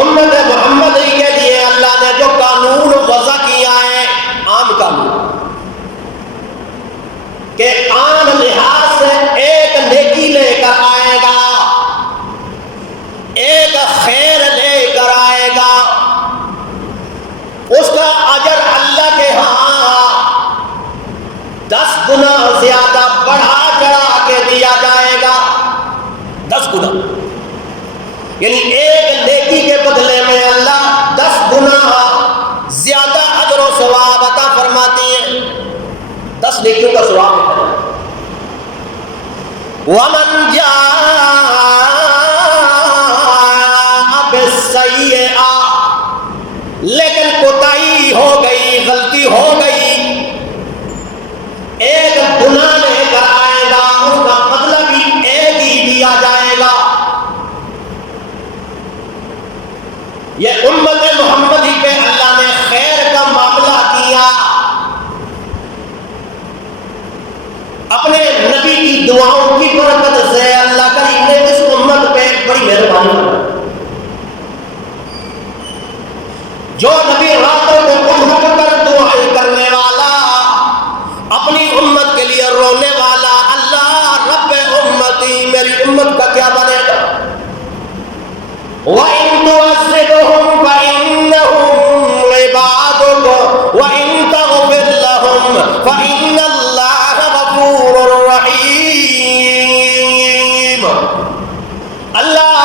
امت محمد کے لیے اللہ نے جو قانون وضع کیا ہے، عام قانون، کہ عام لحاظ سے ایک نیکی لے کر آئے گا، ایک خیر لے کر آئے گا، اس کا اجر اللہ کے ہاں 10 گنا زیادہ بڑھا چڑھا کے دیا جائے گا، 10 گنا، یعنی ایک نیکی کے بدلے میں اللہ 10 گنا زیادہ اجر و ثواب عطا فرماتی ہے، 10 نیکیوں کا ثواب ہے۔ وَمَنْ جَاءَ بِالسَّيِّئَةِ، لیکن کوتاہی ہو گئی، غلطی ہو گئی، ایک گناہ لے کر آئے گا، اس کا بدلہ بھی ایک ہی دیا جائے گا۔ یہ امت محمدی پہ اللہ نے خیر کا معاملہ کیا، اپنے نبی کی دعاؤں کی برکت سے اللہ کریم نے اس امت پہ بڑی مہربانی کی۔ جو نبی راتوں کو اٹھ کر دعائیں کرنے والا، اپنی امت کے لیے رونے والا، اللہ رب امتی میری امت کا کیا بنے گا؟ وَإِن تُعَذِّبْهُمْ فَإِنَّهُمْ عِبَادُكَ وَإِن تَغْفِرْ لَهُمْ فَإِنَّ اللَّهَ غَفُورٌ رَحِيمٌ۔ اللہ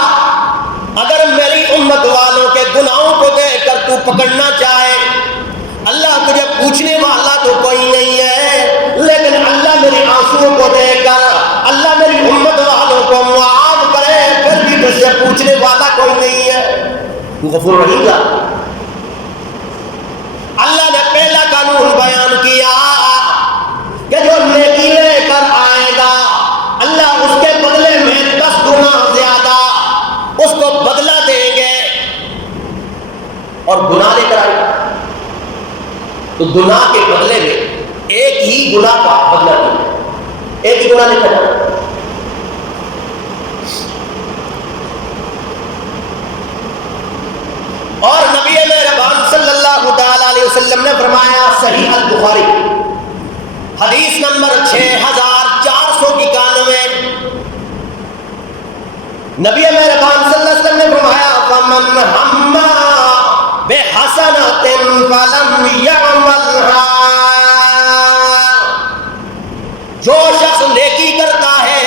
اگر میری امت والوں کے گناہوں کو دیکھ کر تو پکڑنا چاہے، اللہ تجھے پوچھنے والا تو کوئی نہیں ہے، لیکن اللہ میری آنسوؤں کو دیکھ کر اللہ میری امت والوں کو معاف کرے، پھر بھی تجھ سے پوچھنے والا کوئی نہیں ہے، تو غفور رحیم گا۔ اللہ نے پہلا قانون بیان کیا کہ جو نیکی لے کر آئے گا اللہ اس کے بدلے میں 10 گنا زیادہ اس کو بدلہ دیں گے، اور گناہ لے کر آئے گا تو گناہ کے بدلے میں ایک ہی گناہ کا بدلہ دیں گے، ایک ہی گناہ لے کر آئے گا۔ اور نبی مہربان صلی اللہ تعالی علیہ وسلم نے فرمایا، صحیح البخاری حدیث نمبر 6491، نبی مہربان صلی اللہ علیہ وسلم نے فرمایا، فَمَنْ هَمَّ بِحَسَنَةٍ فَلَمْ يَعْمَلْهَا، جو شخص نیکی کرتا ہے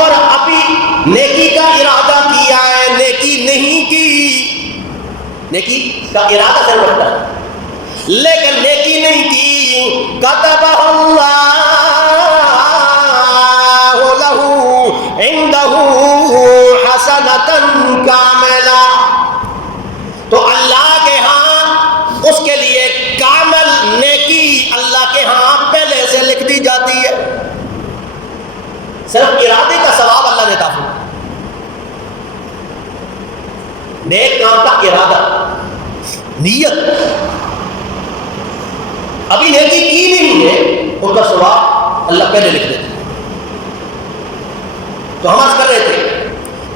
اور ابھی نیکی کا ارادہ کیا ہے، نیکی نہیں کی، نیکی کا ارادہ ضرور رکھتا ہے لیکن نیکی نہیں کی، كَتَبَهَا اللَّهُ لَهُ عِنْدَهُ حَسَنَةً كَامِلَةً، تو اللہ کے ہاں اس کے لیے کامل نیکی اللہ کے ہاں پہلے سے لکھ دی جاتی ہے، صرف ارادے کا ثواب اللہ دیتا ہے، نیک کام کا ارادہ، نیت، ابھی نیکی کی نہیں ہے ان کا ثواب اللہ پہلے لکھ دیتا ہے۔ تو ہم عرض کر رہے تھے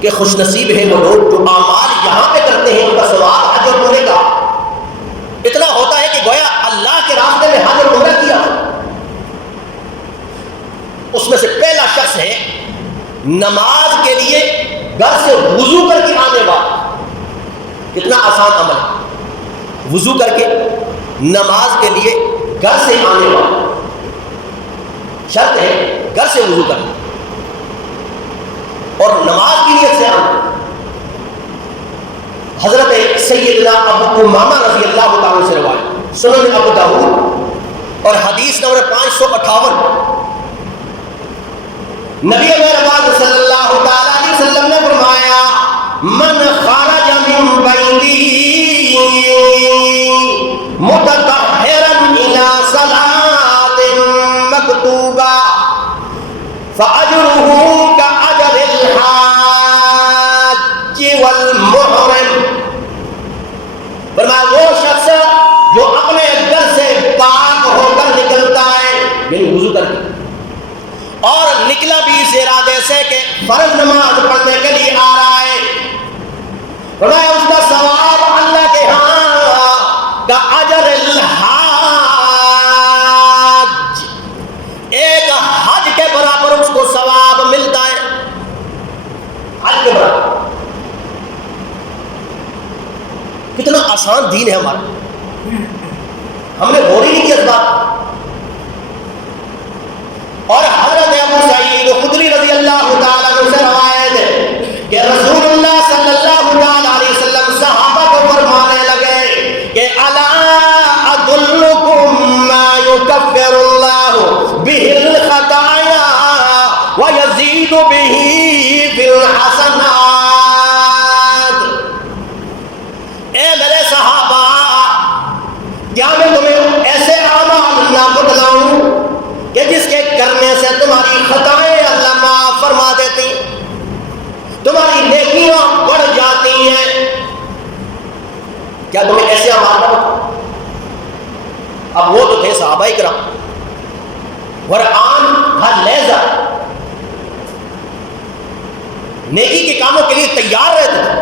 کہ خوش نصیب ہیں وہ لوگ جو اعمال یہاں پہ کرتے ہیں، ان کا ثواب حج اور عمرے کا اتنا ہوتا ہے کہ گویا اللہ کے راستے میں حج اور عمرہ کیا۔ اس میں سے پہلا شخص ہے نماز کے لیے گھر سے وضو کر کے آنے والا، کتنا آسان عمل ہے، وضو کر کے نماز کے لیے گھر سے آنے والا، شرط ہے گھر سے وضو کرنا اور نماز کی نیت سے آنا۔ حضرت سیدنا ابو امامہ رضی اللہ تعالیٰ سے روایت، سنن ابو داؤد اور حدیث نمبر 558، نبی مہربان صلی اللہ تعالیٰ علیہ وسلم نے فرمایا، من خرج من بیتہ متطہرا الی صلاۃ مکتوبہ فاجرہ کاجر الحاج والمحرم، فرمایا وہ شخص جو اپنے گھر سے پاک ہو کر نکلتا ہے، یعنی وضو کر کے، اور نکلا بھی اس ارادے سے کہ فرض نماز پڑھنے کے لیے آ رہا ہے، فرمایا اس کا ثواب اللہ کے ہاں کا اجر الحاج، ایک حج کے برابر اس کو ثواب ملتا ہے، حج کے برابر۔ کتنا آسان دین ہے ہمارا، ہم نے غور ہی نہیں کیا اس بات۔ اور حضرت ابو سعید خدری رضی اللہ تعالیٰ عنہ سے روایت ہے کہ رسول اللہ صلی اللہ علیہ وسلم صحابہ کو فرمانے لگے کہ الا ادلکم ما یکفر اللہ بہ الخطایا ویزید بہ فی الحسنات، اے میرے صحابہ کیا میں تمہیں ایسے اعمال نہ بتلاؤں کہ جس کے کرنے سے تمہاری خطائیں اللہ معاف فرما دیتی، تمہاری نیکیاں بڑھ جاتی ہیں؟ کیا تمہیں ایسے اعمال نہ بتلاؤں؟ اب وہ تو تھے صحابہ کرام، قرآن ہر لہجہ نیکی کے کاموں کے لیے تیار رہتے تھے۔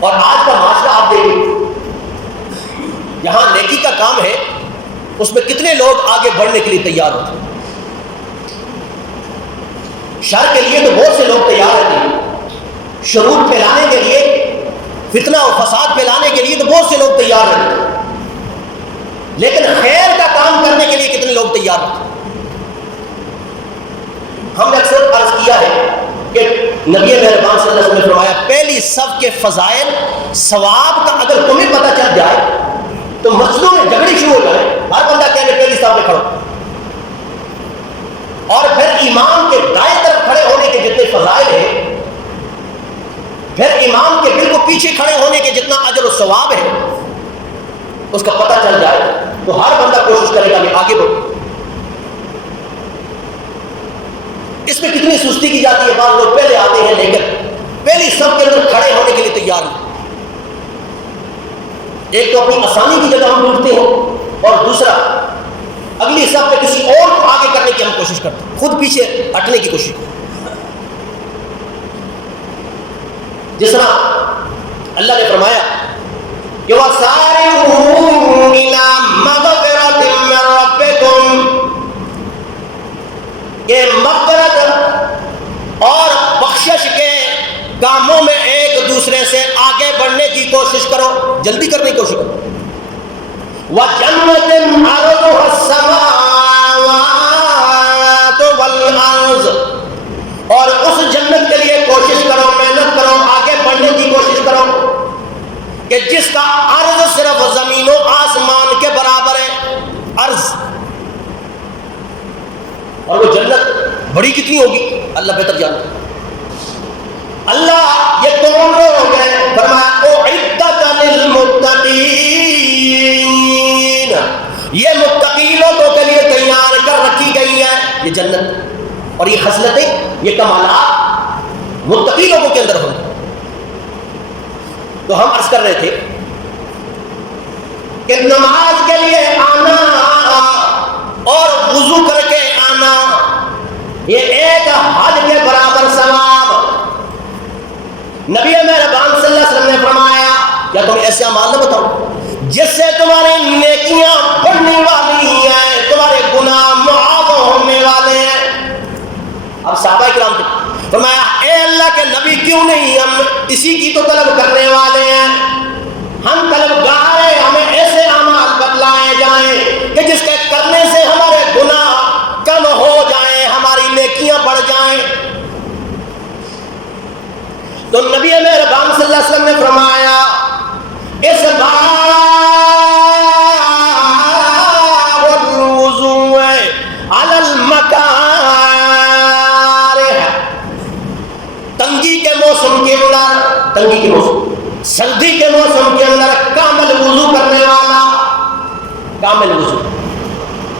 اور آج کا معاشرہ آپ دیکھیں، یہاں نیکی کا کام ہے، اس میں کتنے لوگ آگے بڑھنے کے لیے تیار ہوتے ہیں؟ شر کے لیے تو بہت سے لوگ تیار رہتے ہیں، شرور پھیلانے کے لیے، فتنہ اور فساد پھیلانے کے لیے تو بہت سے لوگ تیار رہتے ہیں، لیکن خیر کا کام کرنے کے لیے کتنے لوگ تیار ہوتے ہیں؟ ہم نے اکثر عرض کیا ہے کہ نبی مہربان صلی اللہ علیہ وسلم نے فرمایا پہلی صف کے فضائل ثواب کا اگر تمہیں پتہ چل جائے تو مسجدوں میں جھگڑی شروع ہو جائے، ہر بندہ کہنے پہلی صف میں کھڑو، اور پھر امام کے دائیں طرف کھڑے ہونے کے جتنے فضائل ہیں، پھر امام کے بالکل پیچھے کھڑے ہونے کے جتنا اجر و ثواب ہے، اس کا پتہ چل جائے تو ہر بندہ کوشش کرے گا کہ آگے بڑھو۔ اس میں کتنی سستی کی جاتی ہے، بعض لوگ پہلے آتے ہیں لیکن پہلی صف کے اندر کھڑے ہونے کے لیے تیار نہیں۔ ایک تو اپنی آسانی کی جگہ ہم ڈھونڈتے ہیں، اور دوسرا اگلی صف پہ کسی اور کو آگے کرنے کی ہم کوشش کرتے ہیں، خود پیچھے ہٹنے کی کوشش کرتے ہیں۔ جس طرح اللہ نے فرمایا کہ وَسَارِعُوا إِلَىٰ مَغْفِرَةٍ مِّن رَّبِّكُمْ، کہ مغفرت اور بخشش کے کاموں میں ایک دوسرے سے آگے بڑھنے کی کوشش کرو، جلدی کرنے کی کوشش کرو۔ وَجَنَّةٍ عَرْضُهَا السَّمَاوَاتُ وَالْأَرْضُ، اور اس جنت کے لیے کوشش کرو، محنت کرو، آگے بڑھنے کی کوشش کرو کہ جس کا عرض صرف زمین و آسمان کے برابر ہے، عرض، اور وہ جنت بڑی کتنی ہوگی اللہ بہتر جانتا ہے۔ اللہ یہ کون لوگ ہیں؟ فرمایا اعدت للمتقین، یہ متقی لوگوں کے لیے تیار کر رکھی گئی ہے یہ جنت، اور یہ خصلتیں، یہ کمالات متقی لوگوں کے اندر ہوں۔ تو ہم عرض کر رہے تھے کہ نماز کے لیے آنا اور وضو کر کے آنا یہ ایک حج کے برابر ثواب۔ نبی مہربان صلی اللہ علیہ وسلم نے فرمایا کیا تمہیں ایسے اعمال نہ بتاؤں جس سے تمہاری نیکیاں بڑھنے والی ہیں، تمہارے گناہ معاف ہونے والے ہیں؟ اب صحابہ کرام نے فرمایا اے اللہ کے نبی کیوں نہیں، ہم اسی کی تو طلب کرنے والے ہیں، ہم طلبگار ہیں، ہمیں ایسے اعمال بتلائے جائیں کہ جس کے کرنے سے ہمارے گناہ کم ہو جائیں، ہماری نیکیاں بڑھ جائیں۔ تو نبی مہربان صلی اللہ علیہ وسلم نے فرمایا اس باب الوضوء علی المکارہ، تنگی کے موسم کے اندر، تنگی کے موسم، سردی کے موسم کے اندر کامل وضو کرنے والا، کامل وضو۔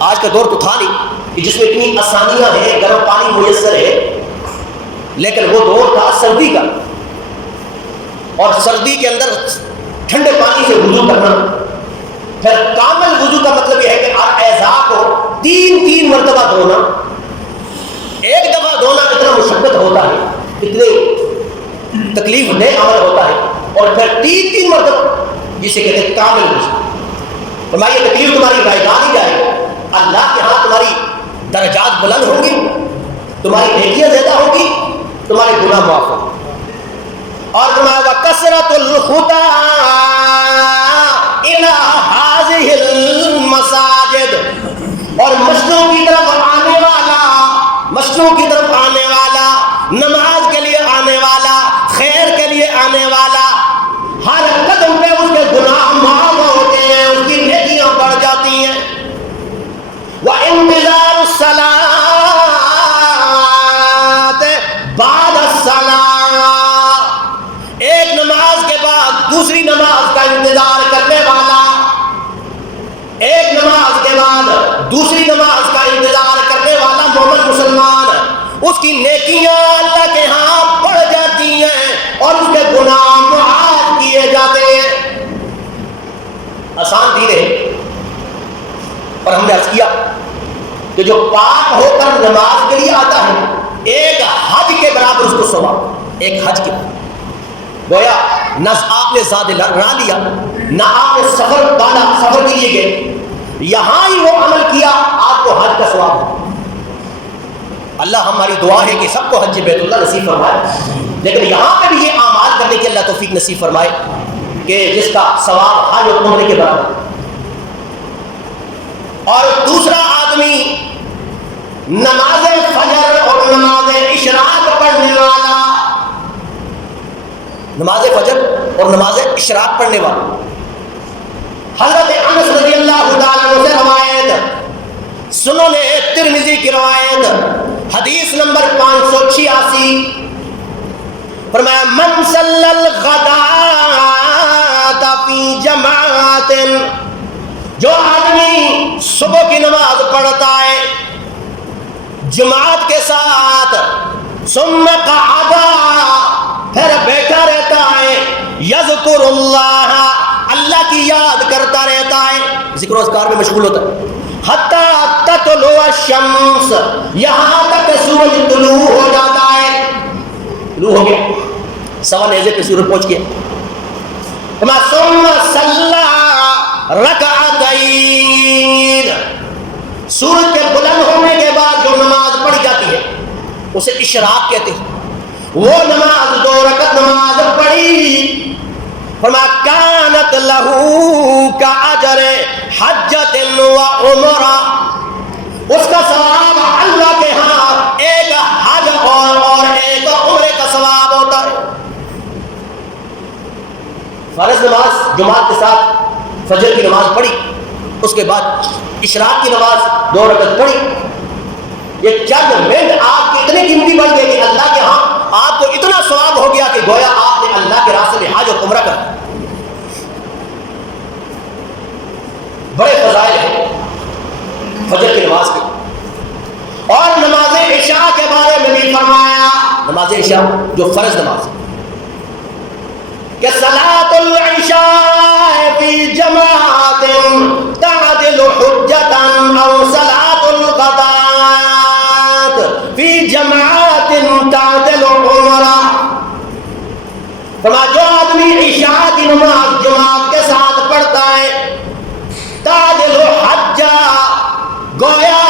آج کا دور تو تھا نہیں کہ جس میں اتنی آسانیاں ہیں، گرم پانی میسر ہے، لیکن وہ دور تھا سردی کا، اور سردی کے اندر ٹھنڈے پانی سے وضو کرنا۔ پھر کامل وضو کا مطلب یہ ہے کہ اعضاء کو تین مرتبہ دھونا، ایک دفعہ دھونا اتنا مشقت ہوتا ہے، اتنے تکلیف دہ عمل ہوتا ہے، اور پھر 3 مرتبہ جسے کہتے ہیں کامل غسل. فرمایا تکلیف تمہاری رائگاں نہیں جائے گی، اللہ کے ہاں تمہاری درجات بلند ہوں گی، تمہاری نیکیاں زیادہ ہوگی، تمہارے گناہ معاف ہوں. اور فرمایا کثرت الخطا الی ہذہ المساجد، اور مسجدوں کی طرف آنے والا، مسجدوں کی طرف آنے والا، نماز کے لیے آنے والا، خیر کے لیے آنے والا، ہر قدم پہ اس کے گناہ معاف ہوتے ہیں، اس کی نیکیاں بڑھ جاتی ہیں. وانتظار الصلاۃ بعد الصلاۃ، ایک نماز کے بعد دوسری نماز کا انتظار کرنے والا، ایک نماز کے بعد دوسری نماز کا انتظار کرنے والا مومن مسلمان، اس کی نیکیاں اللہ کے ہاں بڑھ جاتی ہیں اور اس کے گناہ معاف کیے جاتے ہیں. آسان دین ہے، اور ہم نے عرض کیا کہ جو پاک ہو کر نماز کے لیے آتا ہے، ایک حج کے برابر اس کو ثواب، ایک حج کے برابر. گویا نہ آپ نے زیادہ نہ لیا، نہ آپ نے سفر بالا، سفر کے لیے گئے، یہاں ہی وہ عمل کیا، آپ کو حج کا ثواب ہے. اللہ ہماری دعا ہے کہ سب کو حج بیت اللہ نصیب فرمائے، لیکن یہاں پہ بھی یہ اعمال کرنے کی اللہ توفیق نصیب فرمائے کہ جس کا ثواب حج اور عمرے کے برابر. اور دوسرا آدمی نماز فجر اور نماز اشراق پڑھنے والا، نماز فجر اور نماز اشراق پڑھنے والا. حضرت انس رضی اللہ تعالیٰ عنہ سے روایت، سنن ترمذی کی روایت، حدیث نمبر 586، فرمایا من صلی الغداۃ فی جماعت، جو آدمی صبح کی نماز پڑھتا ہے جماعت کے ساتھ، ثم قعد، پھر بیٹھا رہتا ہے، یذکر اللہ، اللہ کی یاد کرتا رہتا ہے، ذکر و اذکار میں مشغول ہوتا ہے، حتی تطلع الشمس، یہاں تک سورج طلوع ہو جاتا ہے. طلوع ہو گیا، سوا نیزے پہ سورج پہنچ گیا. ثم صلی رکعتین، سورج کے بلند ہونے کے بعد جو نماز پڑھی جاتی ہے اسے اشراق کہتے ہیں. وہ نماز 2 رکعت نماز پڑھی، فرمایا کانت لہو کاجر حجۃ و عمرہ، اس کا ثواب اللہ کے ہاں ایک حج اور ایک عمرے کا ثواب ہوتا ہے. فرض نماز جماعت کے ساتھ فجر کی نماز پڑھی، اس کے بعد اشراق کی نماز 2 رکعت پڑھی. یہ چند منٹ آپ کی اتنی قیمتی بن گئی کہ اللہ کے ہاں آپ کو اتنا ثواب ہو گیا کہ گویا آپ نے اللہ کے راستے میں حج اور عمرہ کر دیا. بڑے فضائل ہیں فجر کی نماز کے. اور نماز عشاء کے بارے میں بھی فرمایا، نماز عشاء جو فرض نماز ہے، کہ صلاۃ العشاء فی جماعت تعدل حجۃ او صلاۃ الغداۃ فی جماعت تعدل عمرہ. فرمایا جو آدمی عشاء کی نماز جماعت کے ساتھ پڑھتا ہے، تعدل حجہ، گویا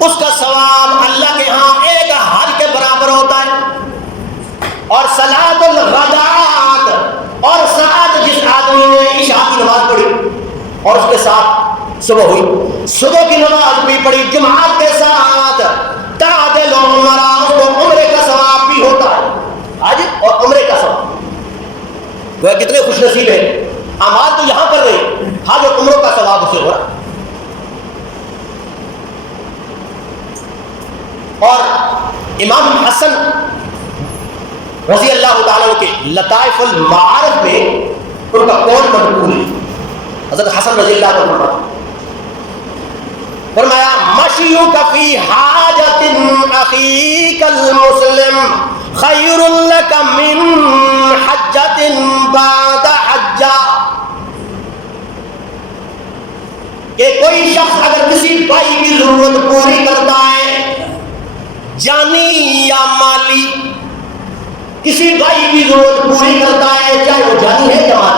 اس کا ثواب اللہ کے ہاں ایک حج کے برابر ہوتا ہے. اور صلاۃ الغداۃ، اور ساتھ جس آدمی نے عشاء کی نماز پڑھی اور اس کے ساتھ صبح ہوئی، صبح کی نماز بھی پڑھی جماعت کے ساتھ، تعدل عمرہ، اس کو عمرے کا ثواب بھی ہوتا ہے، حج اور عمرے کا ثواب. وہ کتنے خوش نصیب ہیں، اعمال تو یہاں کر رہے ہیں، حج اور عمروں کا ثواب اسے ہو رہا. اور امام حسن رضی اللہ تعالیٰ عنہ کے لطائف المعارف میں ان کا قول منقول ہے. حضرت حسن رضی اللہ عنہ فرمایا مشیُک فی حاجۃ اخیک المسلم خیر لک من حجۃ بعد حجہ، کہ کوئی شخص اگر کسی بھائی کی ضرورت پوری کرتا ہے، جانی یا مالی، کسی بھائی کی ضرورت پوری کرتا ہے چاہے وہ جانی ہے جوان،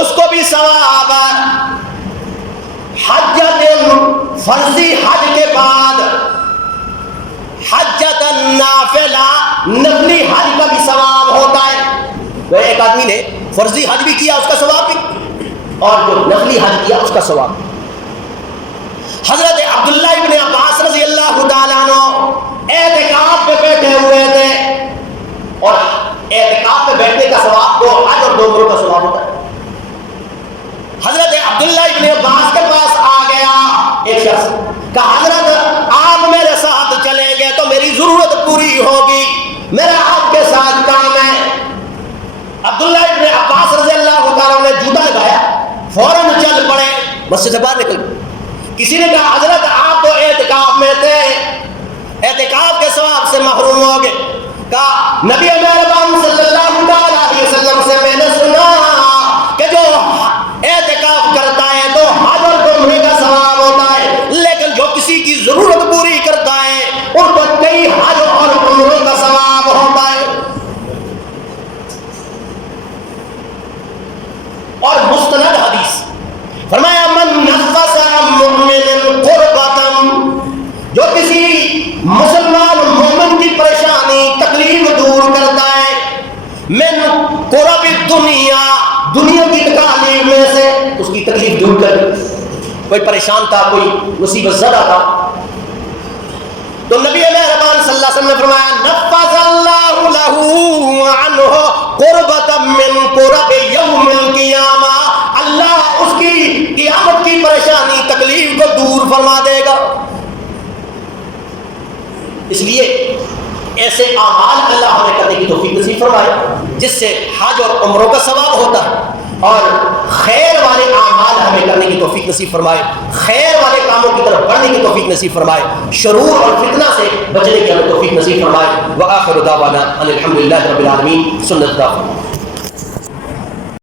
اس کو بھی ثواب۔ حجۃ فرضی حج کے بعد حجۃ نافلہ نفلی حج کا بھی ثواب ہوتا ہے۔ وہ ایک آدمی نے فرضی حج بھی کیا اس کا ثواب بھی، اور جو نفلی حج کیا اس کا ثواب۔ حضرت عبداللہ ابن عباس رضی اللہ تعالیٰ عنہ اعتکاف پہ بیٹھے ہوئے تھے، اور اعتکاف پہ بیٹھنے کا ثواب دو حج اور 2 عمروں کا ثواب ہوتا ہے۔ حضرت عبداللہ ابن عباس کے پاس آ گیا ایک شخص، کہا حضرت آپ میرے ساتھ چلیں گے تو میری ضرورت پوری ہوگی، میرا آپ کے ساتھ کام ہے۔ عبداللہ ابن عباس رضی اللہ تعالیٰ نے جوتا لگایا، فوراً چل پڑے، مسجد سے باہر نکل گئے۔ کسی نے کہا حضرت آپ تو اعتکاف میں تھے، اعتکاف کے ثواب سے محروم ہو گئے۔ کہا نبی مہربان صلی اللہ علیہ وسلم سے میں نے سنا کہ جو اعتکاف کرتا ہے تو حج اور عمرے کا ثواب ہوتا ہے، لیکن جو کسی کی ضرورت پوری کرتا ہے اس کو کئی حج اور عمروں کا ثواب ہوتا ہے۔ اور مستند حدیث فرمایا من نفس عن مؤمن قربۃ، جو کسی مسلمان مومن کی پریشانی تکلیف دور کرتا ہے، من قرب الدنیا، دنیا کی تکالیف میں سے اس کی تکلیف دور کر، کوئی پریشان تھا، کوئی مصیبت زدہ تھا، تو نبی مہربان صلی اللہ علیہ وسلم نے فرمایا نفذ اللہ لہ عنہ قربۃ من قرب یوم القیامہ، اللہ اس کی قیامت کی پریشانی تکلیف کو دور فرما دے گا۔ اس لیے ایسے اعمال اللہ ہمیں کرنے کی توفیق نصیب فرمائے جس سے حج اور عمروں کا ثواب ہوتا ہے، اور خیر والے اعمال ہمیں کرنے کی توفیق نصیب فرمائے، خیر والے کاموں کی طرف بڑھنے کی توفیق نصیب فرمائے، شرور اور فتنہ سے بچنے کی ہمیں توفیق نصیب فرمائے۔ وآخر دعوانا ان الحمد للہ رب العالمین۔ سنت دعوت۔